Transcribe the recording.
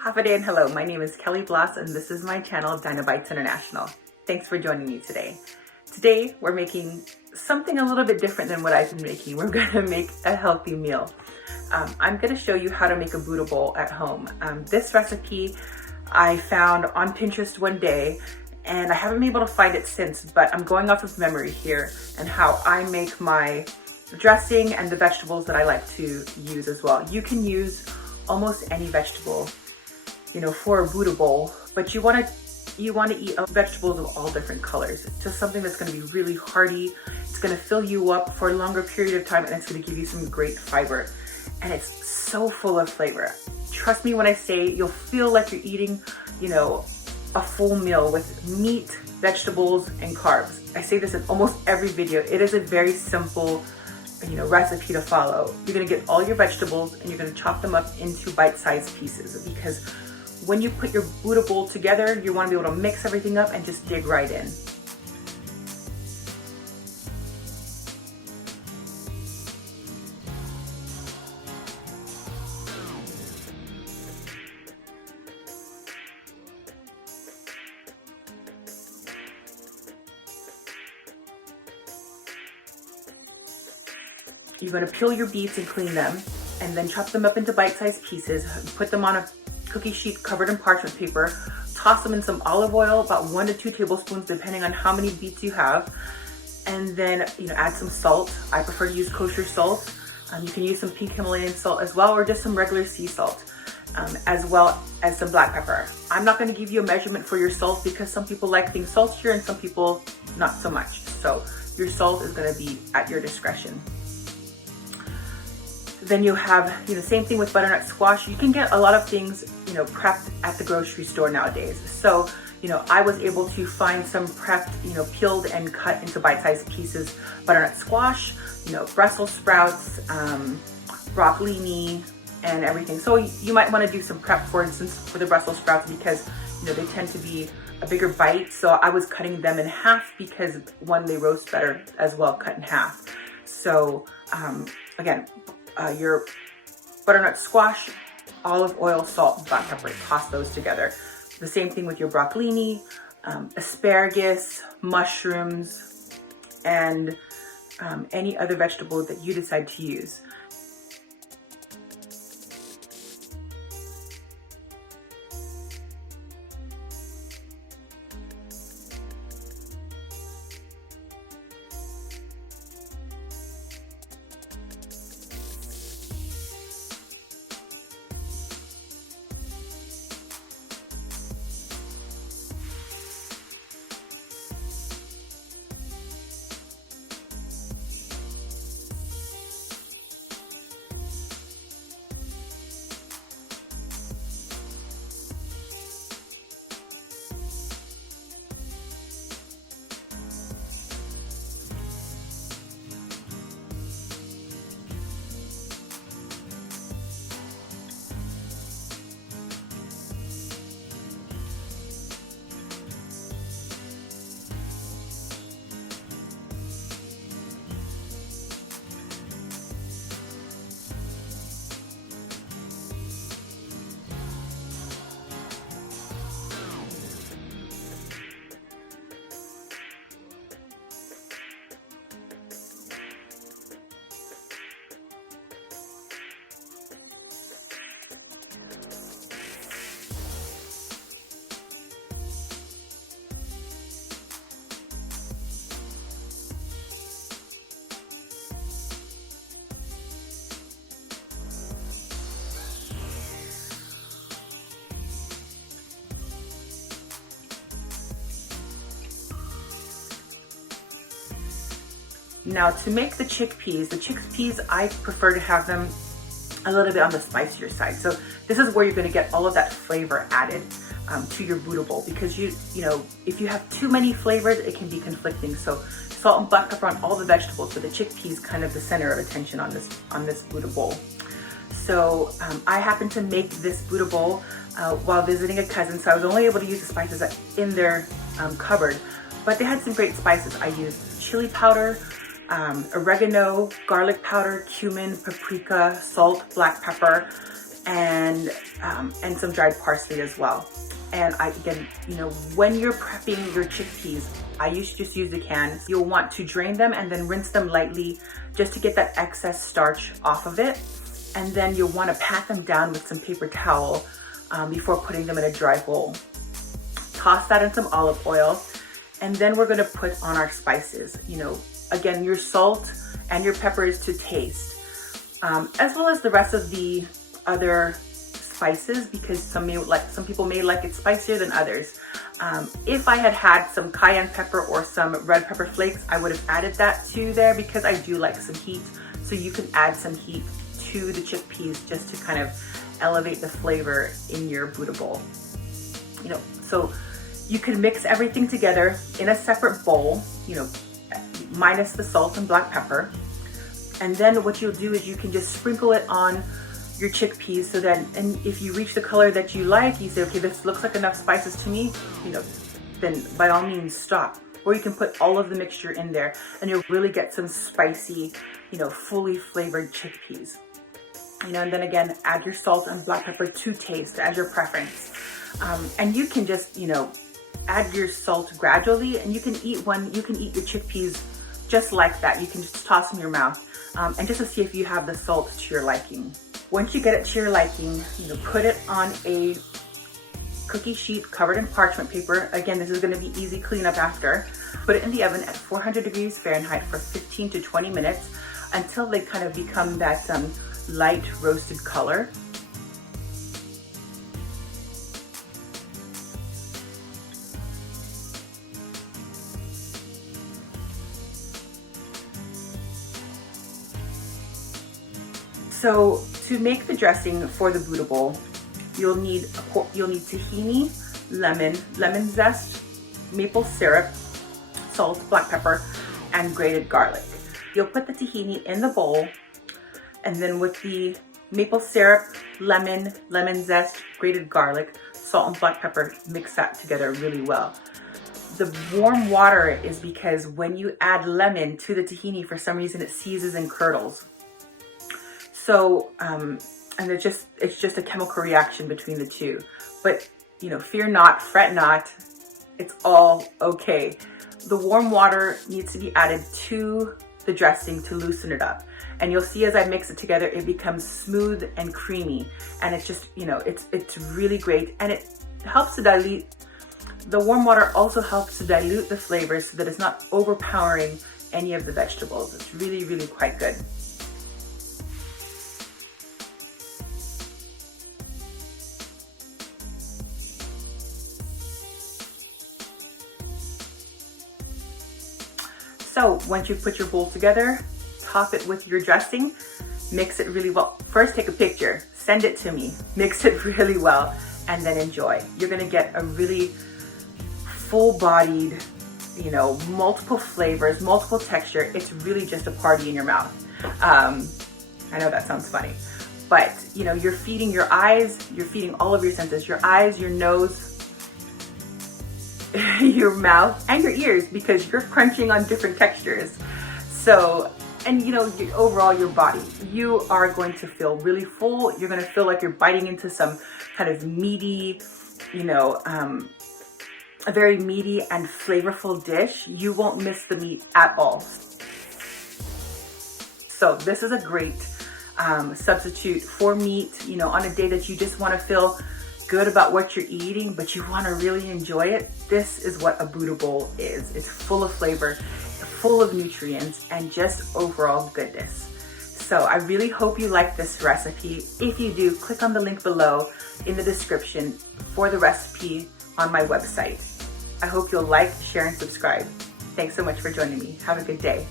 Half a day and hello, my name is Kelly Bloss and this is my channel Bites International. Thanks for joining me today. Today we're making something a little bit different than what I've been making. We're gonna make a healthy meal. I'm gonna show you how to make a Buddha bowl at home. This recipe I found on Pinterest one day and I haven't been able to find it since, but I'm going off of memory here and how I make my dressing and the vegetables that I like to use as well. You can use almost any vegetable, for a Buddha bowl, but you want to eat vegetables of all different colors. It's just something that's going to be really hearty. It's going to fill you up for a longer period of time and it's going to give you some great fiber. And it's so full of flavor. Trust me when I say you'll feel like you're eating, a full meal with meat, vegetables, and carbs. I say this in almost every video. It is a very simple recipe to follow. You're gonna get all your vegetables and you're gonna chop them up into bite-sized pieces, because when you put your Buddha bowl together, you wanna be able to mix everything up and just dig right in. You're going to peel your beets and clean them, and then chop them up into bite-sized pieces. Put them on a cookie sheet covered in parchment paper. Toss them in some olive oil, about 1 to 2 tablespoons, depending on how many beets you have. And then, add some salt. I prefer to use kosher salt. You can use some pink Himalayan salt as well, or just some regular sea salt, as well as some black pepper. I'm not going to give you a measurement for your salt because some people like things saltier and some people not so much. So your salt is going to be at your discretion. Then you have, same thing with butternut squash. You can get a lot of things, prepped at the grocery store nowadays. So, I was able to find some prepped, peeled and cut into bite-sized pieces, butternut squash, Brussel sprouts, broccolini, and everything. So you might want to do some prep, for instance, for the Brussels sprouts, because, they tend to be a bigger bite. So I was cutting them in half because, one, they roast better as well, cut in half. So, again, your butternut squash, olive oil, salt, and black pepper, toss those together. The same thing with your broccolini, asparagus, mushrooms, and any other vegetable that you decide to use. Now to make the chickpeas, I prefer to have them a little bit on the spicier side. So this is where you're gonna get all of that flavor added to your Buddha bowl, because if you have too many flavors, it can be conflicting. So salt and black pepper on all the vegetables, but the chickpeas kind of the center of attention on this Buddha bowl. So I happened to make this Buddha bowl while visiting a cousin, so I was only able to use the spices in their cupboard, but they had some great spices. I used chili powder, oregano, garlic powder, cumin, paprika, salt, black pepper, and some dried parsley as well. And again, when you're prepping your chickpeas, I used to just use the cans. You'll want to drain them and then rinse them lightly just to get that excess starch off of it. And then you'll want to pat them down with some paper towel before putting them in a dry bowl. Toss that in some olive oil, and then we're going to put on our spices. Again, your salt and your peppers to taste, as well as the rest of the other spices, because some people may like it spicier than others. If I had some cayenne pepper or some red pepper flakes, I would have added that to there because I do like some heat. So you can add some heat to the chickpeas just to kind of elevate the flavor in your Buddha bowl. So you can mix everything together in a separate bowl, minus the salt and black pepper. And then what you'll do is you can just sprinkle it on your chickpeas, so that, and if you reach the color that you like, you say, okay, this looks like enough spices to me, then by all means stop. Or you can put all of the mixture in there and you'll really get some spicy, fully flavored chickpeas. And then again, add your salt and black pepper to taste as your preference. And you can just, add your salt gradually, and you can eat your chickpeas just like that. You can just toss them in your mouth, and just to see if you have the salt to your liking. Once you get it to your liking, put it on a cookie sheet covered in parchment paper. Again, this is going to be easy cleanup after. Put it in the oven at 400 degrees Fahrenheit for 15 to 20 minutes until they kind of become that light roasted color. So to make the dressing for the Buddha bowl, you'll need tahini, lemon zest, maple syrup, salt, black pepper, and grated garlic. You'll put the tahini in the bowl, and then with the maple syrup, lemon zest, grated garlic, salt, and black pepper, mix that together really well. The warm water is because when you add lemon to the tahini, for some reason it seizes and curdles. So, and it's just a chemical reaction between the two. But, fear not, fret not, it's all okay. The warm water needs to be added to the dressing to loosen it up. And you'll see as I mix it together, it becomes smooth and creamy. And it's just, it's really great. And it helps to dilute, the warm water also helps to dilute the flavors so that it's not overpowering any of the vegetables. It's really, really quite good. So once you put your bowl together, top it with your dressing, mix it really well. First take a picture, send it to me, mix it really well, and then enjoy. You're gonna get a really full-bodied, multiple flavors, multiple texture. It's really just a party in your mouth. I know that sounds funny, but you're feeding your eyes, you're feeding all of your senses, your eyes, your nose, your mouth, and your ears, because you're crunching on different textures. So, and overall your body, you are going to feel really full. You're going to feel like you're biting into some kind of meaty, a very meaty and flavorful dish. You won't miss the meat at all. So this is a great substitute for meat, on a day that you just want to feel good about what you're eating, but you want to really enjoy it. This is what a Buddha bowl is. It's full of flavor, full of nutrients, and just overall goodness. So I really hope you like this recipe. If you do, click on the link below in the description for the recipe on my website. I hope you'll like, share, and subscribe. Thanks so much for joining me. Have a good day.